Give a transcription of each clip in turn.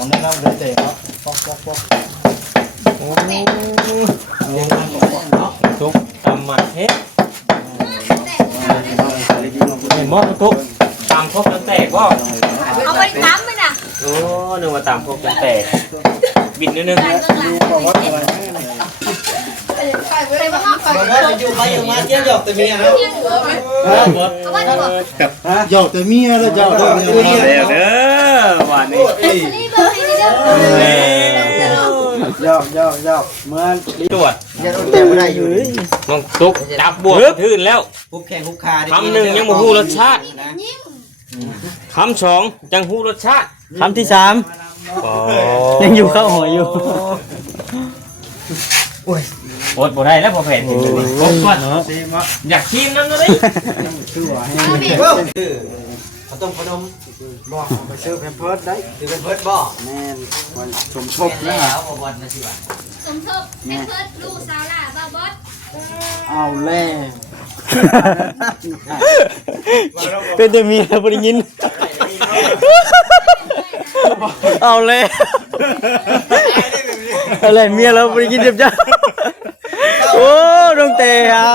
ของนั่นเราเลยเตะครับปอกโอ้ทุกทำมาเฮ็ดเห็นบ่ทุกตามพกกันแตกบ่ เอาไปตามไปนะ โอ้นึกว่าตามพกกันแตกบินนิดนึงบอกว่าอะไรอยู่มาเที่ยวหยอกแต่เมียเนาะหยอกแต่เมียแล้วหยอกแต่เมียแล้วเด้อวันนี้หยอกเมื่อตรวจยังต้องเต็มได้อยู่น้องตุ๊กจับบวกทื่นแล้วฮุบแข้งฮุบขาคำหนึ่งยังบ่ฮู้รสชาติคำสองจังฮู้รสชาติคำที่สามยังอยู่เข้าหัวอยู่โอดบ่ได้แล้วพอแผ่นกินเลยครบก่อนอยากชิมนั่นเลยเขาต้องขนมบอกไปซื้อแพมเพิร์ดได้ซื้อแพมเพิร์ดบ่แม่สมทบแล้วบ่บอลนะสิวะสมทบแพมเพิร์ดลูกสาวล่ะบ้าบอสเอาแล่เป็นแต่เมียบ่ได้ยินเอาเลยอะไรเมียเราบ่ได้ยินจับจ้าโอ้ดงเตะฮะ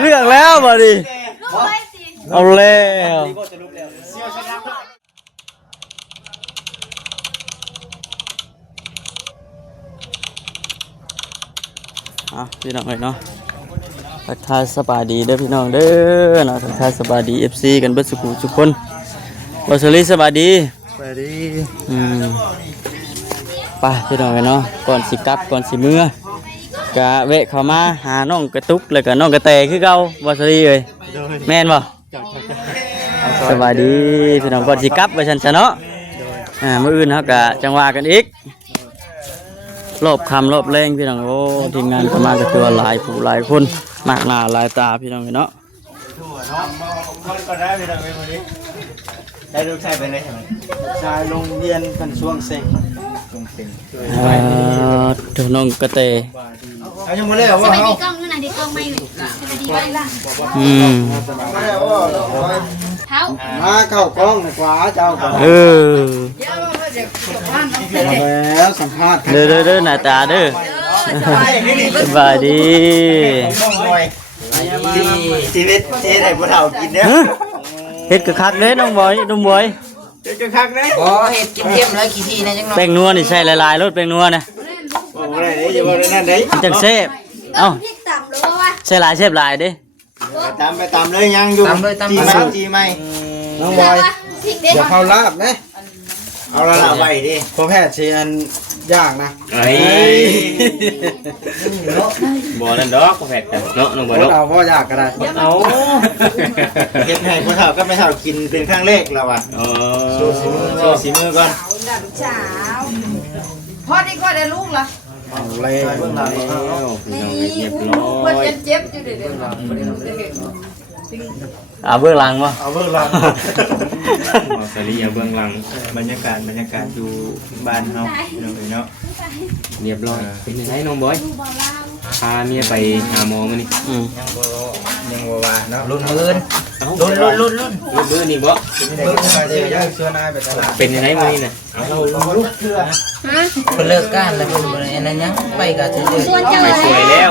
เลือกแล้วบ่ดิเอาแล้วพี่น้องเนาะทักทายสบายดีเด้อพี่น้องเด้อเนาะทักทายสบายดี FC กันเบิดทุกคนบ่สลีสบายดีไปดิไปพี่น้องเนาะก่อนสิกลับก่อนสิมื้อกะแวะเข้ามาหาน้องกระตุกแล้วก็น้องกระแตคือเก่าบ่สลีเอ้ยแม่นบ่สบายดีพี่น้องก่อนสิกลับว่าซั่นซะเนาะมื้ออื่นเฮาก็จังว่ากันอีกรอบค่ำรอบแรงพี่น้องโอ้ทีมงานเข้ามาก็คือว่าหลายผู้หลายคนมากหน้าหลายตาพี่น้องเนาะก็ได้พี่น้องเอ้ยวันนี้ได้ลูกชายไปไหนใช่ไหมชายโรงเรียนกันช่วงเซ็งตัวน้องกระเตเอายังมาเลยว่าสวัสดีกล้องนู่นน่ะดีกล้องไม่เลยสวัสดีไว้ล่ะเท้ามาเข้ากล้องดีกว่าเจ้าแล้วสัมภาษณ์เด้อหน้าตาเด้อสบายดีชีวิตที่ไหนพวกเรากินเนี่ยเฮ็ดกระคักเด้น้องบอยเฮ็ดกระคักเด้เฮ็ดเข้มๆเลยกี่ทีนะจังเนาะแป้งนัวนี่ใส่หลายๆรสแป้งนัวนะบ่ได้เด้อย่าบ่ได้นั่นเด้จังเซฟเอ้าใส่หลายเซฟหลายเด้ไปตามเลยยังอยู่จีไหมน้องบอยอย่าเข้าลาบนะเอาละไว้ดิพอแพทย์สิอันย่างนะบ่นั่นดอกพอแพทย์เนาะน้องบ่เนาะเอาบ่ยากก็ได้เอาเฮ็ดให้ผู้เฒ่าก็ไม่เฒ่ากินเป็นครั้งแรกแล้วอ่ะสู้สีมือก่อนสาวพอดีกว่าได้ลูกล่ะเอาเลยเบื้องหลังนี่ลูกมันเจ็บอยู่เด้อเบื้องหลังวะเอาเบื้องหลังสลีเอาเบื้องหลังบรรยากาศอยู่บ้านเนาะเนาะเรียบร้อยเป็นยังไงน้องบอยพาเมียไปหาหมอมานี่ยังบ่ว่าเนาะรุ่นมื้อรุ่นมื้อนี่บ่เป็นยังไงมื้อนี่น่ะเราลูกเทื่อเพิ่นเลิกการแล้วเพิ่นอันนั้นยังไปก็ซื่อไปสวยแล้ว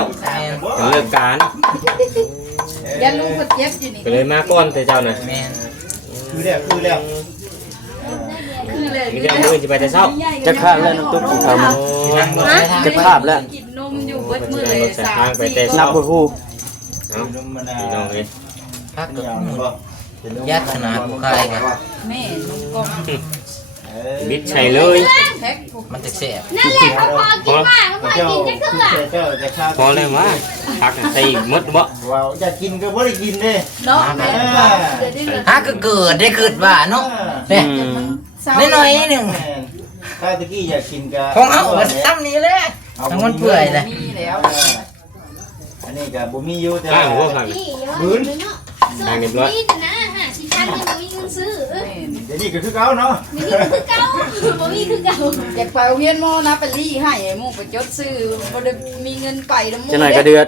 เพิ่นเลิกการอย่าลูกเพิ่นเจ็บอยู่นี่ไปเลยมาก่อนแต่เจ้าน่ะแม่นคือแล้วมีแต่มื้อสิไปแต่เช้าจะคาบแล้วน้ำตุ๊กของเขาจะคาบแล้วกินนมอยู่เบิดมื้อเลยทางไปแต่นับบ่ฮู้น้องเอ้ยพักกับยัดขนาดผู้ใครกันแม่นมกล้องมิดใช่เลยมันจะแซ่บนั่นแหละเขาพอกินมากเขาพอกินจังคือพอแล้วว่าพักใส่หมดบ่ว้าวจะกินก็บ่ได้กินเด้เนาะก็เกิดได้เกิดว่าเนาะเนี่ยน้อยๆนึงถ้าตะกี้อยากกินก็ของเอาซ้ำนี้แหละทั้งมันเปื่อยเลยอันนี้ก็บ่มีอยู่แต่ข้างหัวข้างมื้นทางเรียบร้อยนะฮะสิคันบ่มีเงิ ยังซื้อ เดี๋ยวนี้ก็คือเก่าเนาะ มีคือเก่าบ่มีคือเก่า อยากไปโรงเรียนโมนะไปรี่ให้ไอ้หมูไปจดซื้อบ่ได้มีเงินไปแล้วหมู เจ้าหน่อยก็เดือด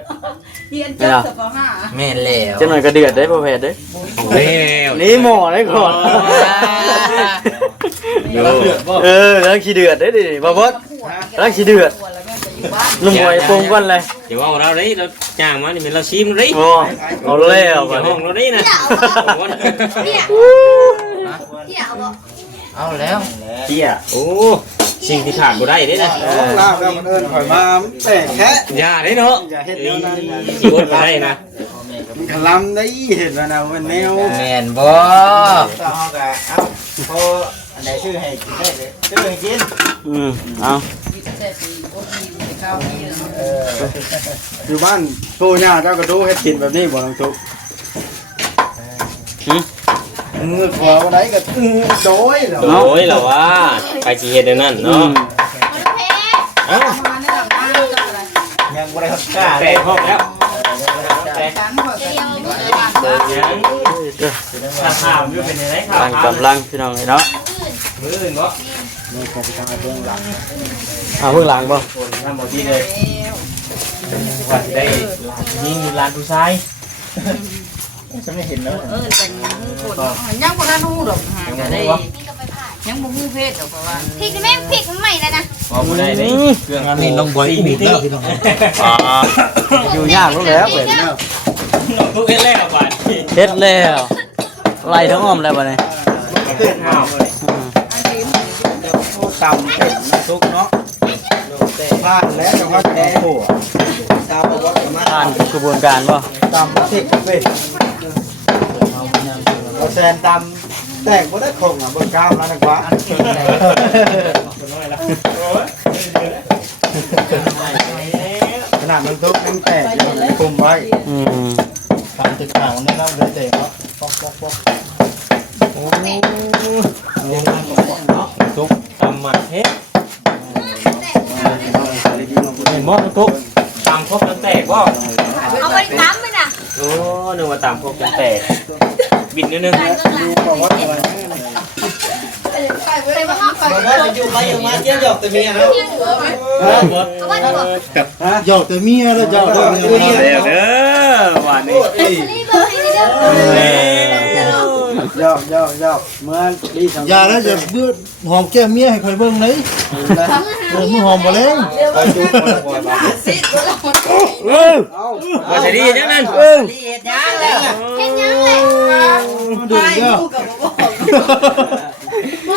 เรียนจบสัปห้า แม่นแล้ว เจ้าหน่อยก็เดือดได้พ่อแพทย์เด้ ของแล้ว นี่หมอได้ก่อน แล้วขี้เดือดได้ดิบ่บดแล้วขี้เดือด แล้วแม่ไปอยู่บ้าน นุ่มหวยปรุงก่อนเลย เดี๋ยวเอาเราได้เราจ้างมานี่เป็นเราชิมเลย โอ้เอาแล้ว เดี๋ยวห้องเราได้นะ เนี่ยเนี่ยบ่ เอาแล้ว เตี้ยโอ้สิ่งที่ขาดบ่ได้เด้นะ ลาบแล้วมันเอิ้นข่อยมาแต่แค่ อย่าได้เนาะ อย่าเฮ็ดแนวนั้น ขี้อดบ่ได้นะ มันกะลำได้เห็นว่านะมันแนว แม่นบ่ ต่อเฮาก็เอ้าพออันใดชื่อให้กินได้เลยชื่อให้กิน เอา มีแต่ปีโอ้มีแต่ข้าวมีแล้ว อยู่บ้านโตย่าเจ้าก็ดูเฮ็ดกินแบบนี้บ่น้องตุ๊กมือขวาบ่ได้ก็โดยแล้ว โอ้ยเหรอวะใครสิเฮ็ดได้นั่นเนาะ บ่ได้แพ้ เอ้า มาในหลังบ้านก็อะไร ยังบ่ได้ครับกล้า แต่ห้องแล้ว ฉันขอ เดี๋ แต่ ยว ง มื้ บ้า อน บ้าน ยังข้าวอยู่เป็นยังไงข้าว ตั้งกำลังพี่น้องเนาะ มื้ออื่นบ่ นี่ก็ไปทางเบื้องหลัง เอาเพิ่งหลังบ่ คนทำบ่ดีเลยว่าสิได้ยิงร้านผู้ชาย จะไม่เห็นแล้ว แต่งคนยังบ่ทันฮู้ดอกหาก็ได้ นี่ก็ไปผ่าน ยังบ่ฮู้เพศดอกเพราะว่า พริกแม่งพริกมันใหม่แล้วนะ บ่บ่ได้เลยเครื่องนี้ต้องบ่อีกนิดแล้วพี่น้อง อยู่ยากรู้แล้วเว้ย ทุกเฮ็ดแล้วบาด เฮ็ดแล้วไล่ทั้งอ้อมแล้วบัดนี้ ข้าว ตำเป็ดน้ำซุปเนาะพลาดแล้วจังว่าจะได้ผัวตามวัดมา ผ่านกระบวนการบ่ ตำเป็ดเป็ดเอาแซนตำแต่งบ่ได้คงอ่ะเบิ่งกล้ามแล้วนะกว่าขนาดมันซุปยังแตกอยู่คุมไว้ ตามตึกข่าวนี่เราเลยเตะเขาป๊อกป๊อกป๊อก ทุกตำหมักเฮ็ดเห็นบ่ทุกตำครบจนแตกบ่ เอาไปน้ำมันน่ะ โอ้นึกว่าตำครบจนแตกบิดนิดนึง ดูประวัติอะไร ไปบ่ฮอดไป บอกว่าจะอยู่ไปอยู่มาเที่ยวหยอกแต่เมียนะ เอาว่าดีบ่ หยอกแต่เมียแล้วหยอกแต่เมีย เด้อเด้อว่านี่ นี่เบอร์ให้เด้อ หยอกหยอกหยอกเมื่อรีสัง อย่าแล้วจะเบื่อหอมแก้มเมียให้ใครเบิ่งไหนมือหอมบ่แล้ว ไปจูบบ่อยบ้า สิตัวละคน เอ้า ว่าจะดีจังนั้น ดีเฮ็ดยังแล้ว เฮ็ดยังเลย ดูเด้อ ฮู้กับบ่บอก บ่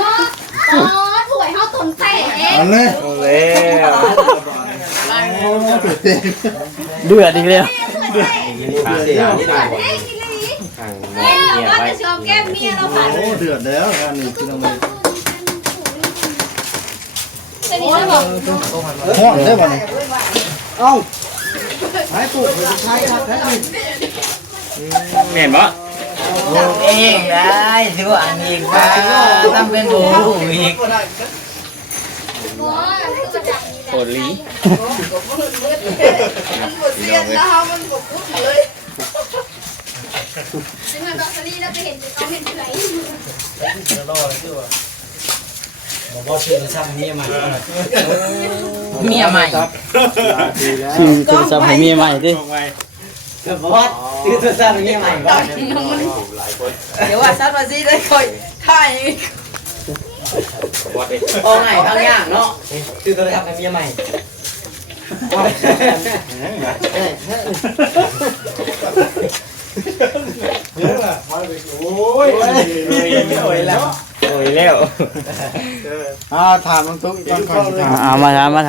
อ๋อถ้วยเฮาตุ่นแตก อันนี้ แล้ว เดือดอีกแล้ว เสียนี่ เอ้ยกินเลยแม่เราจะชอบแก้มเมียเราผ่าน โอ้เดือดแล้วอันนี้พี่น้องเอ้ย เป็นนี่แล้วบอก ฮ้อนได้บ่นี่ เอ้าให้ปลูกเป็นชายครับแท้จริง แม่นบ่ ทำเองได้ดูอันอีกว่าทำเป็นหมูอีก บ่คือประดับนี่แหละ โคตรลี เสียนแล้วมันบ่พูดเลย ซึ่งมันบอกซรี่แล้วไปเห็นเขาเห็นไหน เมียใหม่ ดีแล้ว ชื่อโทรศัพท์ให้เมียใหม่ติ ซื้อตัวสั้นอย่างนี้ใหม่บ้าน เดี๋ยวว่าซัดมาสิได้ค่อยถ่าย วัดเด้ เอาไงเอาย่างเนาะ ซื้อตัวสั้นให้เมียใหม่โอ้ยโอ้ยแล้ว โอ้ยแล้ว ถามน้องตุ๊กก่อนก่อนถาม เอามาถาม เอา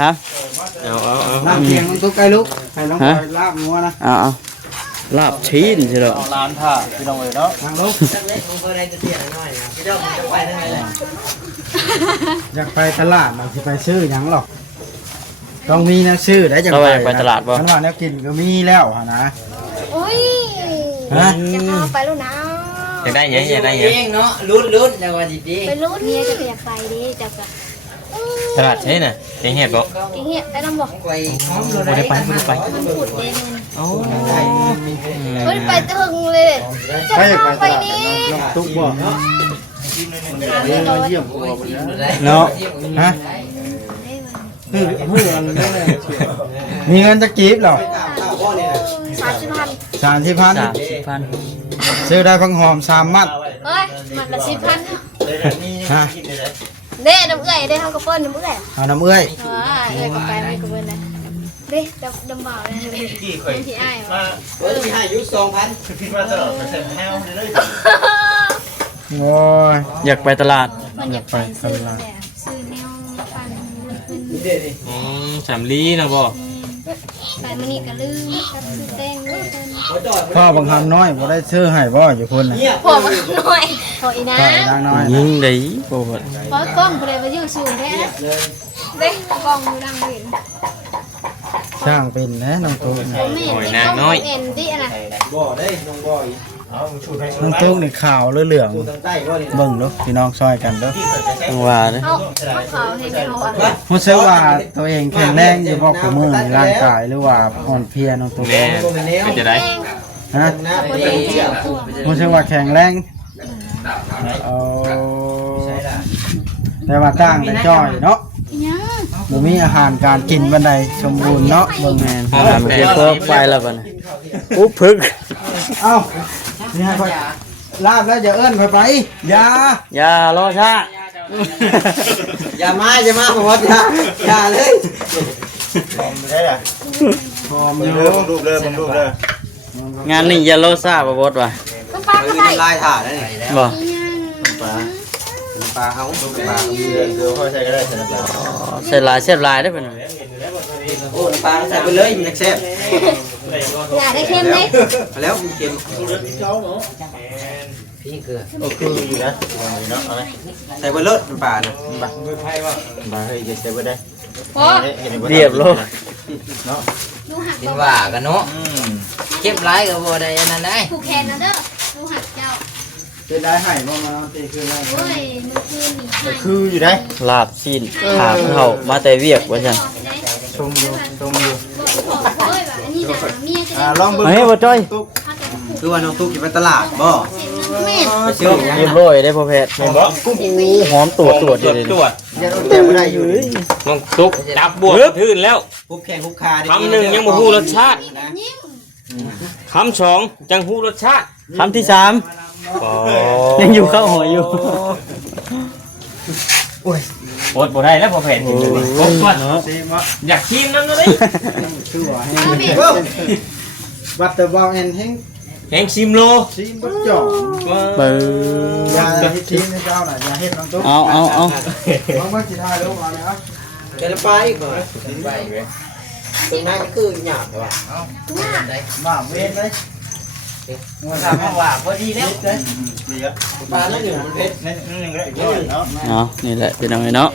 น้ำเพียงน้องตุ๊กไก่ลูกให้น้องไก่ลาบงัวนะ เอาลาบชิ้นสิเด้อ เอาร้านท่าพี่น้องเอ้ยเนาะ ทางลูก จักเล็กมึงเพิ่นได้จะเสียหน่อยนะพี่เจ้ามึงจะไปทางไหนล่ะ อยากไปตลาดมันสิไปซื้อหยังหรอกต้องมีนะซื้อได้จัง เราไปตลาดบ่ ฉันว่าแนวกินก็มีแล้วหะนะ โอ้ย ฮะ จะพาไปแล้วนะ จะได้หยังจะได้หยัง เองเนาะลุ้นจังว่าสิดี ไปรู้เมียจะอยากไปดิจะ ตลาดใช่น่ะเจ๊เห็ดบ่ กินเหี้ยได้น้ำบอก ไปหอมเลย บ่ได้ไป มันพูดเอง โอ้ เฮ้ยไปตึงเลยจะพาไปนี่ ตุ๊กบ่มาเยี่ยมบ่บ่ได้ เนาะฮะมีเงินจะกีบเหรอ 30,000 30,000 30,000 ซื้อได้พังหอม3มัด เฮ้ยมันละ10,000 ฮะ เด้น้ำเอื้อยเด้ทำกระเปิ้ลน้ำเอื้อย เอาน้ำเอ้ย เอื้อยกับไปไม่กระเปิ้ลนะเด้ดำบ่าวเลยที่อ้าย มีให้ยุ2,000 โอ้ย อยากไปตลาด มันอยากไปซื้อแบบซื้อแนวปั่นเพิ่น สำลีนะบ่ ไปมื้อนี้ก็ลืมกับซื้อแตงเพิ่น พ่อบางคำน้อยบ่ได้ซื้อให้บ่อยู่คนน่ะ พอมาหน่อยพออีนะ พ่อดังน้อย ยิงได้บ่บ่ พอกล้องบ่ได้มายืนสูงแท้นะเด้กล้องอยู่ดังเห็น ช่างเป็นนะน้องตุ๊ก ผมไม่เห็นที่กล้องเห็นดิอะนะ น้องตุ๊กนี่ขาวเหลืองเบิ่งดูพี่น้องซอยกันเด้อ ต้องว่าเด้อ เอ้าเขาให้เขาอ่ะ รู้สึกว่าตัวเองแข็งแรงอยู่บ่คือมือในร่างกายหรือว่าอ่อนเพลียน้องตุ๊ก แม่เป็นจะได้ ฮะ คนเห็นเสียงตัว รู้สึกว่าแข็งแรงเอาแต่ว่าตั้งแต่จ้อยเนาะ ยัง บ่มีอาหารการกินบันไดสมบูรณ์เนาะเบิ่ง แม่นพาไปเที่ยวเพิ่มไปแล้วบัดนี้อุ๊บพึก เอ้านี่ให้ค่อยลาบแล้วอย่าเอิ้นค่อยไปอย่า อย่ารอช้า อย่ามาผมว่าอย่าเลย หอมอยู่ รูปเด้อรูปเด้อง านนี้อย่ารอช้าบ่บดว่ะ ก็ปลาก็ได้ ลายถ่าแล้วนี่ บ่ ยัง ปลาเอาปลา เดี๋ยวค่อยใส่ก็ได้ใส่น้ำปลา เสียหลายเสียหลายเด้อเพิ่น โอ้ปลาใส่ไปเลยมันแซ่บ อย่าได้เค็มเลย แล้วมันเค็มพี่เกลือ โอเคอยู่นะเนาะเอาไหม ใส่ไปเลิศปลาเนี่ย มาให้ใส่ไปได้ พอ เรียบร้อย ดูหัก กินว่ากันเนาะเก็บหลายก็บ่ได้อันนั้นได้ ผูกแขนนะเด้อดูหักเจ้า จะได้ให้บ่มาตีคืนแล้ว โอ้ยเมื่อคืนนี่ให้ คืออยู่ได้ ลาบชิ้นถามเขามาแต่เวียกว่าซั่น ชมอยู่ชมอยู่ เฮ้ยแบบอันนี้นะเมียจะได้ ลองเบิ่ง เฮ้ยบ่จ้อย คือว่าน้องตุ๊กกินไปตลาดบ่ แม่ ไปซื้อหยัง เรียบร้อยได้พ่อแพทย์แม่นบ่หอมตรวจอยู่เลย ตรวจ อย่าโดนแต้มบ่ได้อยู่ น้องตุ๊กจับบวกทื่นแล้ว คุบแข้งคุบขา คำหนึ่งยังบ่ฮู้รสชาติ ยิ้ม คำสองจังฮู้รสชาติ คำที่3ยังอยู่ข้าวหอยอยู่ อดบ่ได้แล้วพอแผ่นเห็นเลยครบถ้วน ซีมะ อยากชิมนั่นเลย คือว่าให้ เอาบิด บัตเตอร์บอลแอนแฮง แข่งชิมโล ซีมบ่จ่อ เบิ่ อย่าเฮ็ดทีมให้เจ้าน่ะอย่าเฮ็ดน้องตุ๊ก เอา ลองเบิ่งสิถ่ายรูปเอาเลยอ่ะ เดี๋ยวไปก่อนไปตรงนั้นก็คือหยาบว่ะ มาเว้นเลย ถามว่าพอดีแล้ว ดีครับ ปลาแล้วหนึ่งมันเผ็ด นั่นนึงก็ได้เนาะ เอานี่แหละพี่น้องเนาะ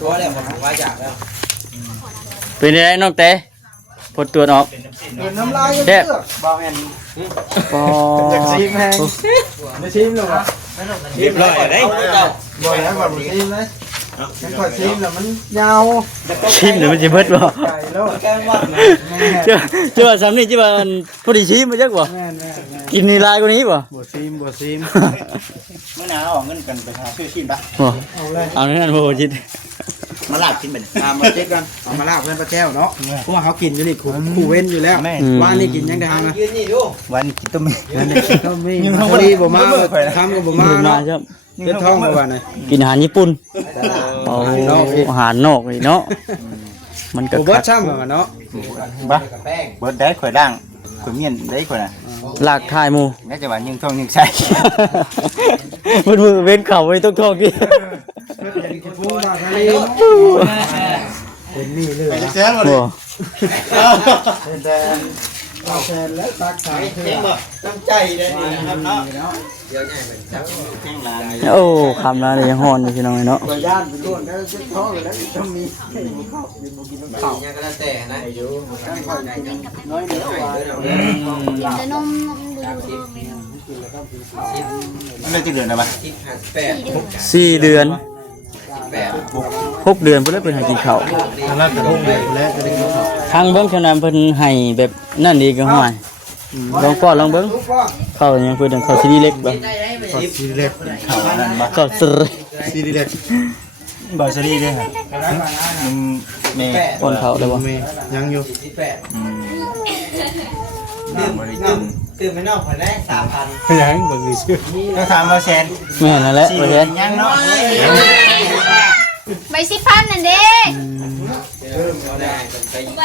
ตัวแล้วผมว่าอยากแล้ว เป็นไงน้องเต้ผลตรวจออก เป็นน้ำลายเลือกบอลแอน ปอ อยากซีมแฮงไม่ซีมหรอก เรียบร้อยได้ บ่แล้วบ่ซีมเลยฉันขอซีมแล้วมันยาว ชิมหรือมันจะเบิดบ่ ไก่แล้ว แก้ว่า เจ้าว่าสำนี่ที่ว่าพอดีชิมมาจักบ่ แม่น กินนี่ลายกว่านี้บ่ บ่ซีม เมื่อหนาวออกเงินกันไปหาซื้อชิ้นปะ บ่ เอาเลย เอานั่นบ่จิต มาลาบชิ้นเป็น มาเช็คกันเอามาลาบเพื่อนปลาแก้วเนาะเพราะว่าเขากินอยู่นี่คู่เว้นอยู่แล้วว่านี่กินยังได้ฮะนะ ยืนนี่ดู วันกินต้ม ก็มีพอดีบ่มาทำกับบ่มา มา เนาะ ครับ เฮ็ดท้องบ่ว่าน่ะ กินอาหารญี่ปุ่นโอ้อาหารนอกนี่เนาะมันก็ บ่เบิดซ้ำว่าเนาะ บ้า แป้ง เบิร์ดได้ข่อยด่างข่อยเมียนได้ข่อยน่ะ หลากทายหมู่ น่าจะว่ายิงท่องยิงใส่ มันมือเว้นเข่าไว้ต้องท้องกิน พูดว่าทะเลเป็นนี่เลยนะ แซ่บ บ่ เป็นแต่เอาแทนและตักทางเพื่อ น้ำใจได้นี่ครับเนาะ เนาะ เดี๋ยวง่ายไปจังแข้งลาน โอ้คำนั้นยังฮ้อนอยู่พี่น้องเนาะ บ่ย่านเป็นล้วนแล้วเจ็บท้องแล้วต้องมีข้าวกินบ่กินน้ำข้าว ยังก็แล้วแต่นะอยู่ ได้ค่อยกินน้อยเดียวว่า กินแต่นมดู มันเลยจะเดือนอะไรบ้าง 8 4 เดือน 6 เดือนเพิ่นเลยเพิ่นให้กินข้าว ทางร้านกระทงเลยแล้วจะได้กินข้าว ทางเบิ่งเท่านั้นเพิ่นให้แบบนั่นดีก็ห่วยลองป้อนลองเบิ่งข้าวยังเพิ่นข้าวซีดีเล็กบ่ ขอซีเล็กข้าวนั่นบ่ ข้าวสร ซีเล็กบ่ซีรีด้วยฮะแม่ ป้อนข้าวได้บ่ แม่ยังอยู่ ตื่นไปนอกคนแรก3,000 ยังเบิ่งชื่อ ก็ถามว่าแสน แม่นั่นแหละบ่เห็น ยังเนาะ ใบ10,000นั่นเด้ใบ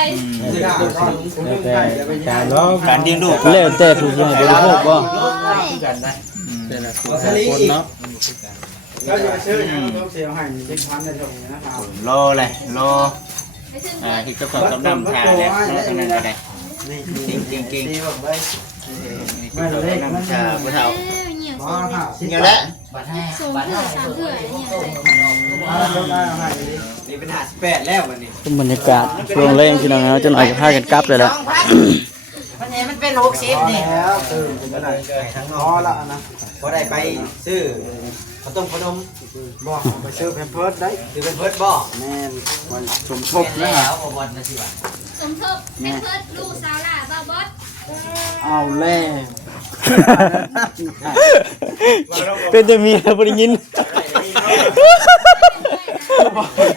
การเลี้ยงลูก แล้วแต่ผู้สิให้บริโภคบ่ คนเนาะ โลเลยโลที่เจ้าของกำลังทาเนี่ยทางนั้นก็ได้จริงไม่เล็กมันจะผู้เฒ่า เนี่ย เงี้ยแหละ สูงเถื่อ3เถื่อเนี่ย นี่เป็น58แล้ววันนี้ บรรยากาศช่วงแรงพี่น้องเนาะจะหน่อยก็พากันกลับเลยล่ะ วันนี้มันเป็น60นี่ ทั้งนอละนะพอได้ไปซื้อขนมบอกไปซื้อแพมเพิร์สได้ คือเป็นเพิร์ดบ่ แม่นมันสมทบ แล้ นะ วบ่นะสิว่า สมทบให้เพิ่นลูกสาวล่ะบ่บอส เอาแล่ เป็นแต่เมียบ่ได้ยิน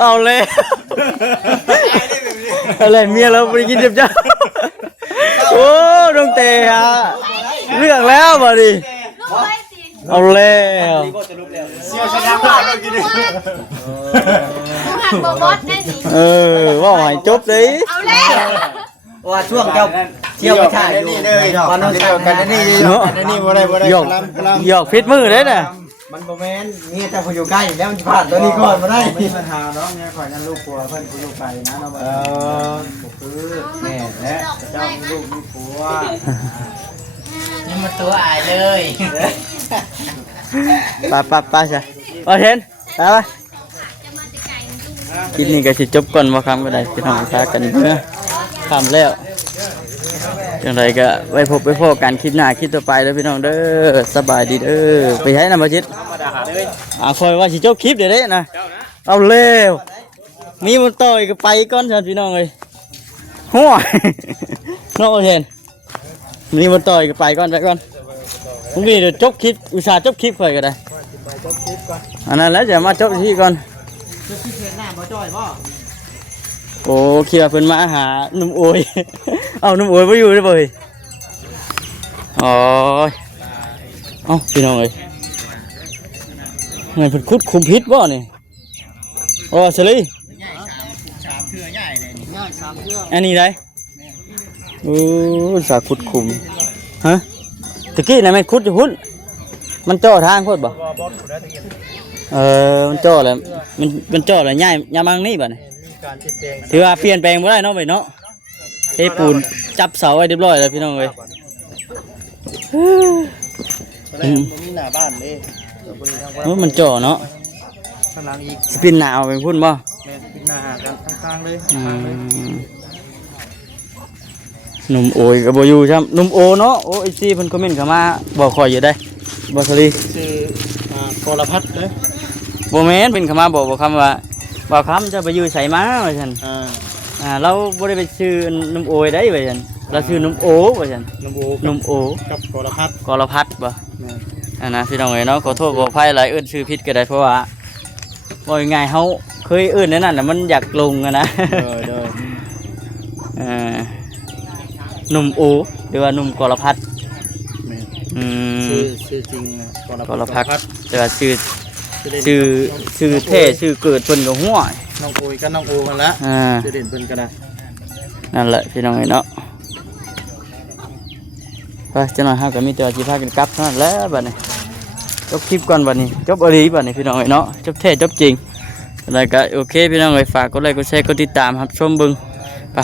เอาเลยอะไรเมียเราบ่ได้ยินจับจ้าโอ้ดงเตะฮะเรื่องแล้วบ่ดิ ลูกไปสิ เอาแล้ว เสียวชนะบ่ได้กิน ลูกหักบ่บอสได้นี่ ว่าให้จบเลย เอาแล้ว ว่าช่วงเจ้าเที่ยวไปถ่ายนี่เลยตอนนั้นเที่ยวกันนี่ เนาะ นี่บ่ได้บ่ได้ หยอก กลำ หยอกฟิตมือเด้น่ะ มันบ่แม่นนี่แต่ผู้อยู่ใกล้แล้วมันผ่านตัวนี้ก่อนบ่ได้ มีปัญหาเนาะเนี่ยข่อยนั่นลูกผัวเพิ่นผู้ลูกไปนะเนาะคือแม่และเจ้าลูกมีผัว ยังมาตัวอายเลย ไปจ้ะเอาเห็นไปไป จะมาแต่ไก่ตุ้ม คลิปนี้ก็สิจบก่อนบ่คำก็ได้พี่น้องพากันเมื่อคำแล้วจังไรก็ไว้พบไว้พบกันคลิปหน้าคลิปต่อไปแล้วพี่น้องเด้อสบายดีเด้อไปใช้นำบ่จิตคอยว่าสิจบคลิปเดี๋ยวเด้นะเอาเร็วมีมันต่อยก็ไปก่อนซั่นพี่น้องเอ้ยหัวเนาะเห็นมีมันต่อยก็ไปก่อนพรุ่งนี้เดี๋ยวจบคลิปอุตส่าห์จบคลิปข่อยก็ได้อันนั้นแล้วจะมาจบที่ก่อนโอ้คิดว่าเพิ่นมาหาหนุ่มโอย เอาหนุ่มโอยบ่อยู่ได้บ่เฮ้ยอ๋อเอ้าพี่น้องเอ้ยไงเพิ่นขุดคุมพิษบ่นี่โอ้สลีอันนี้ได้โอ้สาขุดคุมฮะตะกี้น่ะแม่นขุดอยู่หุ่นมันจ่อทางโพดบ่มันจ่อแล้วมันจ่อแล้วย้ายยามังนี่บัดนี้ถือว่าเปลี่ยนแปลงบ่ได้เนาะไปเนาะเทปูนจับเสาไว้เรียบร้อยแล้วพี่น้องเอ้ย มีหน้าบ้านเด้ โอ้มันจ่อเนาะ ข้างหลังอีก สปินหนาวเป็นพุ่นบ่ แม่เป็นหน้าหากันข้างๆเลย หนุ่มโอยกับบ่อยู่ครับหนุ่มโอเนาะโอ้ไอซีเพิ่นคอมเมนต์เข้ามาบอกข่อยอยู่ได้บ่สลี ชื่อกรพัฒน์เด้อ บ่แม่นเพิ่นเข้ามาบอกคำว่าบ่คำจะไปอยู่ไสมาว่าซั่นเราบ่ได้ไปชื่อหนุ่มโอยได้ว่าซั่นเราชื่อหนุ่มโอว่าซั่น น้ำโอ หนุ่มโอ กับกรพัฒน์ กรพัฒน์บ่นะพี่น้องเอ้ยเนาะขอโทษขออภัยหลายเอิ้นชื่อผิดก็ได้เพราะว่าบ่ง่ายๆเฮาเคยเอิ้นนั่นน่ะมันอยากลงอะนะ เด้อ หนุ่มโอหรือว่าหนุ่มกรพัฒน์ ชื่อจริง กรพัฒน์แต่ว่าชื่อเท่ชื่อเกิดเพิ่นก็หัว น้องโอยกับน้องโอกันละชื่อเด่นเพิ่นก็ได้ นั่นแหละพี่น้องเอ้ยเนาะไปจังหน่อยเฮาก็มีแต่ว่าสิพากันกลับเท่านั้นแหละบัดนี้จบคลิปก่อนบัดนี้จบอดีบัดนี้พี่น้องเอ้ยเนาะจบแท้จบจริงแล้วก็โอเคพี่น้องเอ้ยฝากกดไลค์กดแชร์กดติดตามรับชมเบิ่งไป